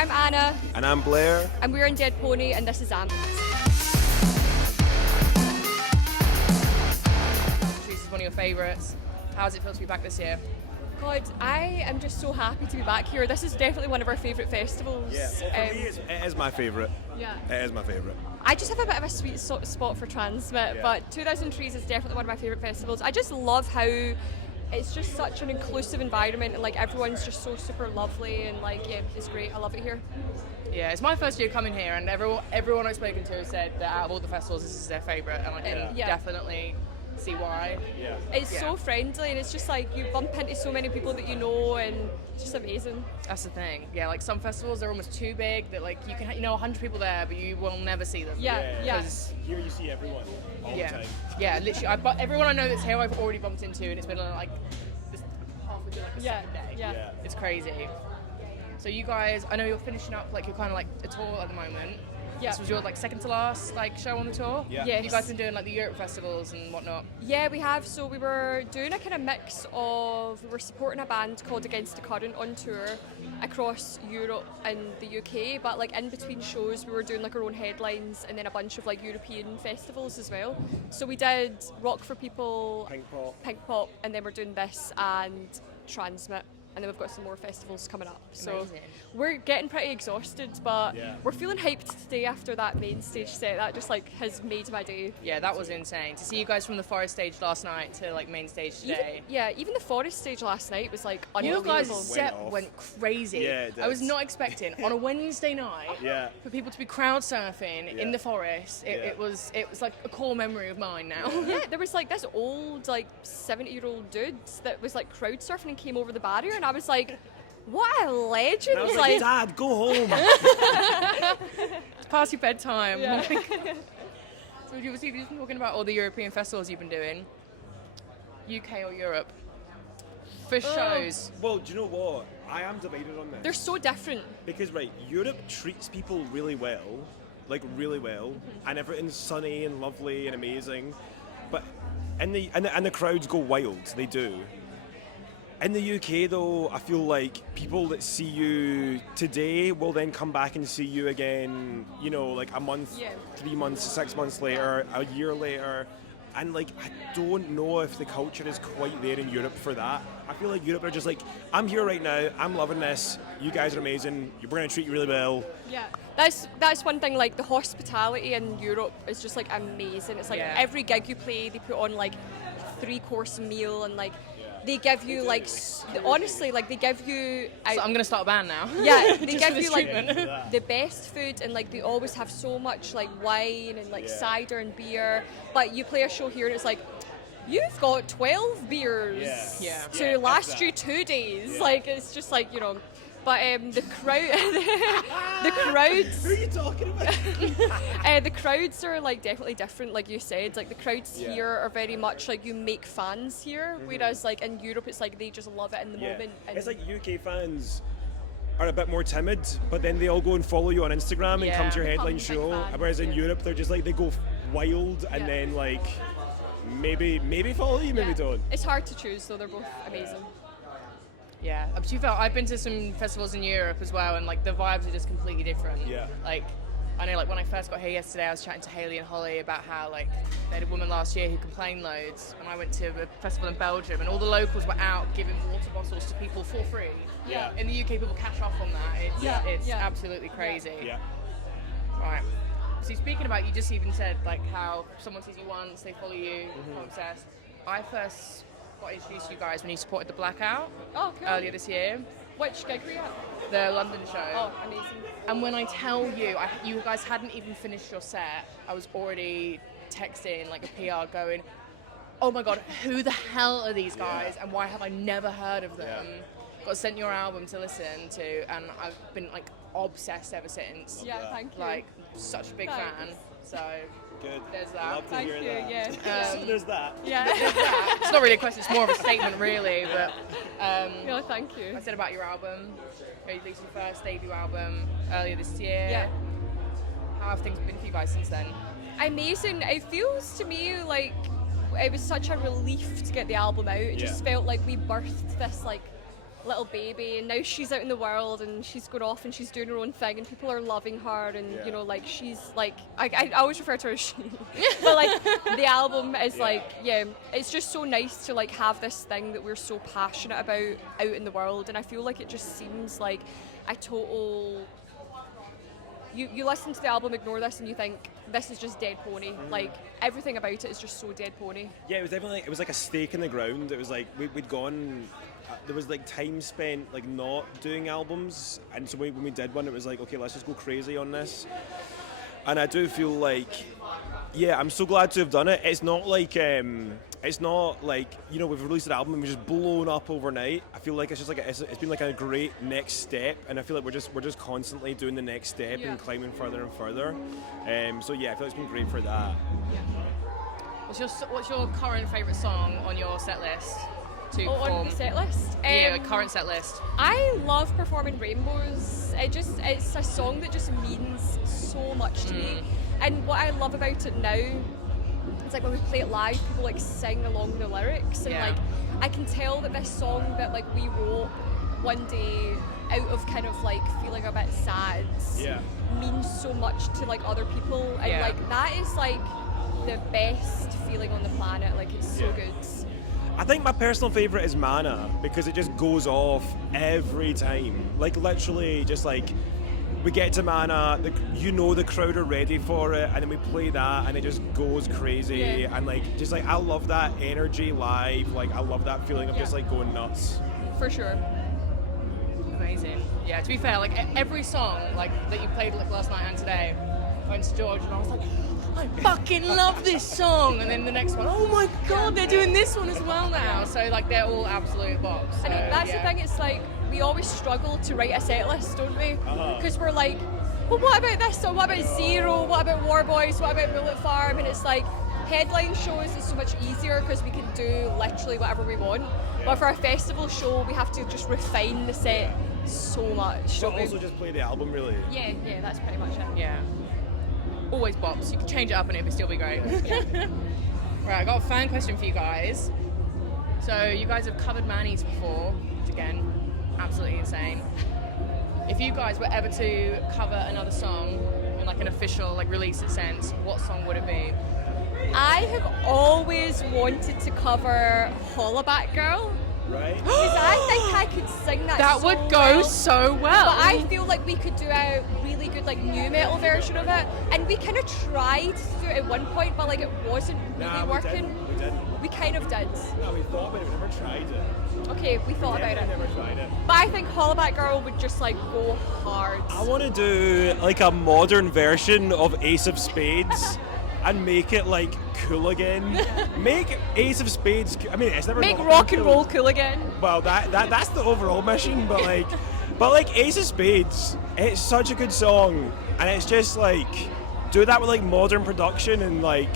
I'm Anna. And I'm Blair. And we're in Dead Pony, and this is Amp. This is one of your favourites. How does it feel to be back this year? God, I am just so happy to be back here. This is definitely one of our favourite festivals. Yeah, for me, it is my favourite. Yeah. It is my favourite. I just have a bit of a sweet spot for Transmit, but 2000 Trees is definitely one of my favourite festivals. I just love how it's just such an inclusive environment, and like everyone's just so super lovely, and like it's great. I love it here. Yeah, it's my first year coming here, and everyone I've spoken to has said that out of all the festivals, this is their favourite, and I can definitely see why. Yeah. It's so friendly, and it's just like you bump into so many people that you know, and it's just amazing. That's the thing. Yeah, like some festivals, they're almost too big that like you can 100 people there, but you will never see them. Yeah. Here you see everyone all the time. Yeah, literally. Everyone I know that's here, I've already bumped into, and it's been like this half a day. Yeah. It's crazy. So you guys, I know you're finishing up like you're kind of like a tour at the moment. Yeah. This was your like second to last like show on the tour. Yeah. Yes. You guys been doing like the Europe festivals and whatnot. Yeah, we have. So we were doing a kind of mix of, we were supporting a band called Against the Current on tour across Europe and the UK, but like in between shows we were doing like our own headlines and then a bunch of like European festivals as well. So we did Rock for People, Pink Pop, and then we're doing this and Transmit. And then we've got some more festivals coming up. So Amazing. we're getting pretty exhausted, but we're feeling hyped today after that main stage set. That just like has made my day. Yeah, that was insane. To see you guys from the forest stage last night to like main stage today. Even the forest stage last night was like Your unbelievable. guys' set went crazy. Yeah, it I was does. not expecting on a Wednesday night for people to be crowd surfing in the forest. It was like a core memory of mine now. Yeah, there was like this old like 70-year-old dude that was like crowd surfing and came over the barrier, and I was like, what a legend. And I was like, Dad, go home. It's past your bedtime. Yeah. So you've been talking about all the European festivals you've been doing. UK or Europe? For shows. Well, do you know what? I am divided on this. They're so different. Because, Europe treats people really well, and everything's sunny and lovely and amazing, but and the crowds go wild, they do. In the UK, though, I feel like people that see you today will then come back and see you again, like a month, 3 months, 6 months later, a year later. And, I don't know if the culture is quite there in Europe for that. I feel like Europe are just like, I'm here right now, I'm loving this, you guys are amazing, we're going to treat you really well. Yeah, that's one thing, like the hospitality in Europe is just like amazing. It's like every gig you play, they put on like 3-course meal, and like they give you like honestly, like they give you. So I'm gonna start a band now. Yeah, they give you like treatment. the best food, and like they always have so much like wine and like cider and beer. But you play a show here and it's like, you've got 12 beers to last you 2 days. Yeah. Like it's just like But the crowd, the crowds. Who are you talking about? The crowds are like definitely different, like you said. Like the crowds here are very much like you make fans here, whereas like in Europe it's like they just love it in the moment. And it's like UK fans are a bit more timid, but then they all go and follow you on Instagram and come to your headline show. Whereas in Europe they're just like they go wild and then like maybe follow you, maybe don't. It's hard to choose, though. They're both amazing. Yeah, to be fair, I've been to some festivals in Europe as well, and like the vibes are just completely different. Yeah. Like, I know, like when I first got here yesterday, I was chatting to Haley and Holly about how like they had a woman last year who complained loads, and I went to a festival in Belgium, and all the locals were out giving water bottles to people for free. Yeah. In the UK, people cash off on that. It's absolutely crazy. Yeah. Right. So speaking about, you just even said like how someone sees you once, they follow you, become obsessed. I first got introduced to you guys when you supported the Blackout earlier this year. Which gig were you at? The London show. Oh, amazing. And when I tell you, you guys hadn't even finished your set, I was already texting like a PR going, oh my god, who the hell are these guys and why have I never heard of them? Got sent your album to listen to, and I've been like obsessed ever since. Yeah, thank you. Like such a big fan. So good. There's that. Love to Thank hear you. that. Yeah. So there's that. Yeah. It's not really a question, it's more of a statement really, but No, thank you. I said about your album, you released your first debut album earlier this year. Yeah. How have things been for you guys since then? Amazing. It feels to me like it was such a relief to get the album out. It just felt like we birthed this like little baby, and now she's out in the world and she's going off and she's doing her own thing, and people are loving her, and you know, like she's like I always refer to her as she, but like the album is like it's just so nice to like have this thing that we're so passionate about out in the world, and I feel like it just seems like a total. You listen to the album Ignore This and you think this is just dead pony. Like everything about it is just so dead pony. Yeah, it was definitely, it was like a stake in the ground. It was like we'd gone, there was like time spent like not doing albums, and so when we did one, it was like, okay, let's just go crazy on this. And I do feel like, yeah, I'm so glad to have done it. It's not like you know, we've released an album and we've just blown up overnight. I feel like it's just like it's been like a great next step, and I feel like we're just constantly doing the next step and climbing further and further. So yeah, I feel like it's been great for that. What's your current favourite song on your set list to perform? On the set list? Current set list. I love performing Rainbows. It's a song that just means so much to me. And what I love about it now, it's like when we play it live, people like sing along the lyrics, and like I can tell that this song that like we wrote one day out of kind of like feeling a bit sad means so much to like other people, and like that is like the best feeling on the planet. Like it's so good. I think my personal favourite is Mana, because it just goes off every time. Like literally just like we get to Mana, the crowd are ready for it, and then we play that and it just goes crazy, and like just like I love that energy live. Like I love that feeling of just like going nuts. For sure. Amazing. Yeah, to be fair, like every song like that you played like last night and today, I went to George and I was like, I fucking love this song, and then the next one, oh my god, they're doing this one as well now. So like they're all absolute bops. So, and that's the thing, it's like we always struggle to write a set list, don't we? Because we're like, well, what about this song? What about Zero? What about War Boys? What about Bullet Farm? And it's like, headline shows is so much easier because we can do literally whatever we want. But for a festival show, we have to just refine the set so much. But also just play the album, really. Yeah, that's pretty much it. Yeah. Always bops. You can change it up and it will still be great. Right, I got a fan question for you guys. So you guys have covered Manny's before, which again, absolutely insane. If you guys were ever to cover another song in like an official like release sense, what song would it be? I have always wanted to cover Hollaback Girl. Right. Because I think I could sing that That so would go well. so well. But I feel like we could do a really good like new metal version of it, and we kind of tried to do it at one point, but like it wasn't really working. We didn't. We kind of did. No, we thought about it, we never tried it. Okay, we thought about it. Never tried it. But I think Hollaback Girl would just like go hard. I want to do like a modern version of Ace of Spades and make it like cool again. Make Ace of Spades. I mean, it's never Make not rock and cool. roll cool again. Well, that's the overall mission, but like Ace of Spades, it's such a good song, and it's just like do that with like modern production and like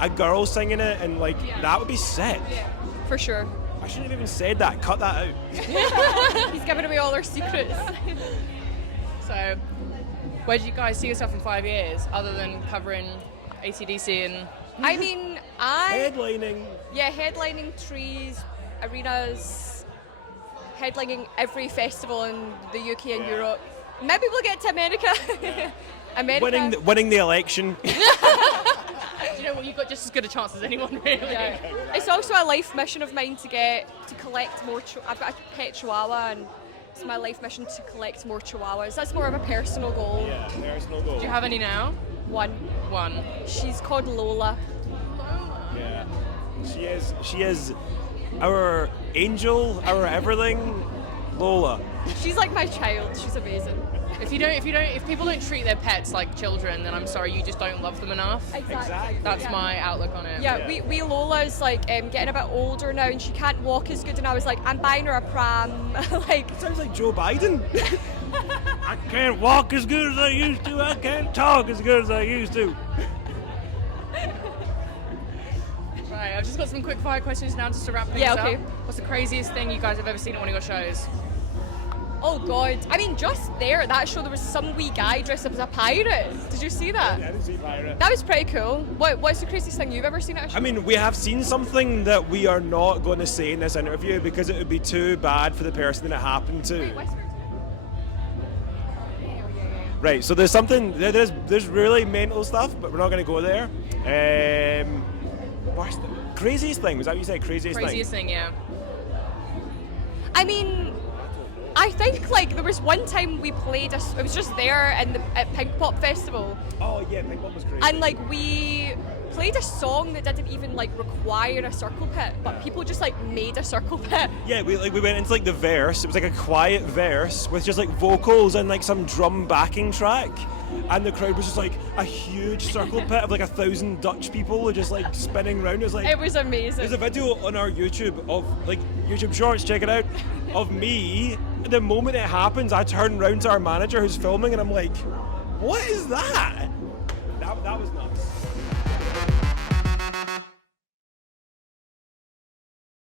a girl singing it, and like that would be sick. Yeah, for sure. I shouldn't have even said that. Cut that out. He's giving away all our secrets. So, where do you guys see yourself in 5 years, other than covering AC/DC and? I mean, Headlining. Yeah, headlining trees, arenas, headlining every festival in the UK and Europe. Maybe we'll get to America. America. Winning the election. Do you know what? You've got just as good a chance as anyone, really. Yeah. It's also a life mission of mine to collect more. I've got a pet chihuahua, and it's my life mission to collect more chihuahuas. That's more of a personal goal. Yeah, personal goal. Do you have any now? One. She's called Lola. Yeah. She is our angel, our everything, Lola. She's like my child. She's amazing. If people don't treat their pets like children, then I'm sorry, you just don't love them enough. Exactly. That's my outlook on it. Yeah, we Lola's like getting a bit older now, and she can't walk as good. And I was like, I'm buying her a pram. Like sounds like Joe Biden. I can't walk as good as I used to. I can't talk as good as I used to. Right, I've just got some quick fire questions now just to wrap things up. Okay. What's the craziest thing you guys have ever seen at one of your shows? Oh god. I mean, just there at that show, there was some wee guy dressed up as a pirate. Did you see that? I didn't see pirate. That was pretty cool. What's the craziest thing you've ever seen at a show? I mean, we have seen something that we are not going to say in this interview because it would be too bad for the person that it happened to. Wait, whisper. Right, so there's something, there's really mental stuff, but we're not going to go there. Worst, craziest thing, was that what you said? Craziest thing, yeah. I mean, I think like there was one time we played, it was just there at Pink Pop Festival, Oh yeah, Pink Pop was crazy. and like we played a song that didn't even like require a circle pit, but people just like made a circle pit. Yeah, we went into like the verse. It was like a quiet verse with just like vocals and like some drum backing track, and the crowd was just like a huge circle pit of like 1,000 Dutch people who just like spinning around. It was like It was amazing. there's a video on our YouTube of like YouTube Shorts. Check it out. Of me. The moment it happens, I turn around to our manager who's filming, and I'm like, "What is that?" That was nuts.